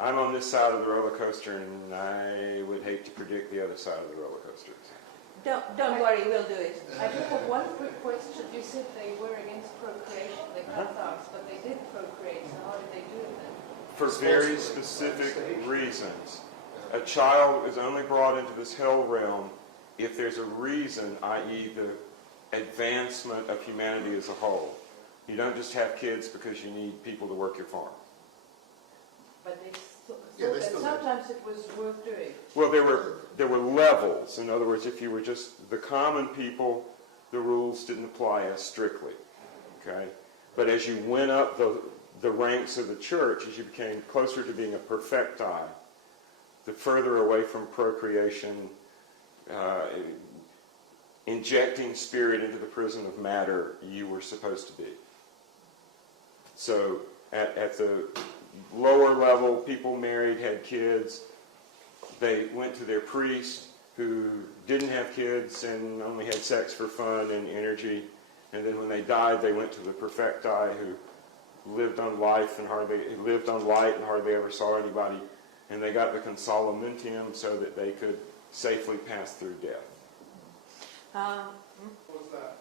I'm on this side of the roller coaster and I would hate to predict the other side of the roller coaster. Don't worry, we'll do it. I just have one quick question. You said they were against procreation, the Cathars, but they did procreate, so how did they do it then? For very specific reasons. A child is only brought into this hell realm if there's a reason, i.e. the advancement of humanity as a whole. You don't just have kids because you need people to work your farm. But they Yeah, they thought still that sometimes it was worth doing. Well, there were levels. In other words, if you were just the common people, the rules didn't apply as strictly. Okay? But as you went up the ranks of the church, as you became closer to being a perfecti, the further away from procreation, injecting spirit into the prison of matter you were supposed to be. So at the lower level, people married, had kids. They went to their priest who didn't have kids and only had sex for fun and energy. And then when they died, they went to the perfecti who lived on light and hardly ever saw anybody. and they got the consolamentum so that they could safely pass through death. What was that?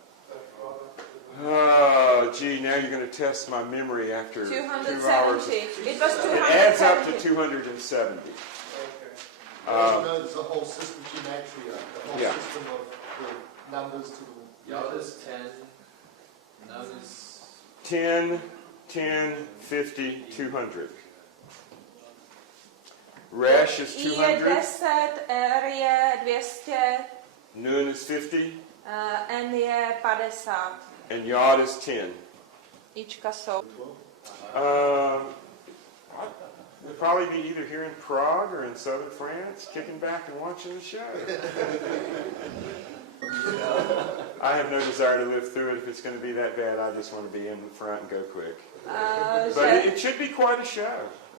Oh, gee, now you're going to test my memory after 2 hours. 270. It was 270. It adds up to 270. Okay. No, there's a whole system, gematria, the whole Yeah. system of the numbers to the... Yod is 10, Nun is 10, 10, 50, 200. Resh is I je 200. 10, R je 200, Nun is 50. N je 50. And Yod is 10. Ička jsou. We'll probably be either here in Prague or in southern France, kicking back and watching the show. I have no desire to live through it. If it's going to be that bad, I just want to be in the front and go quick. But it should be quite a show.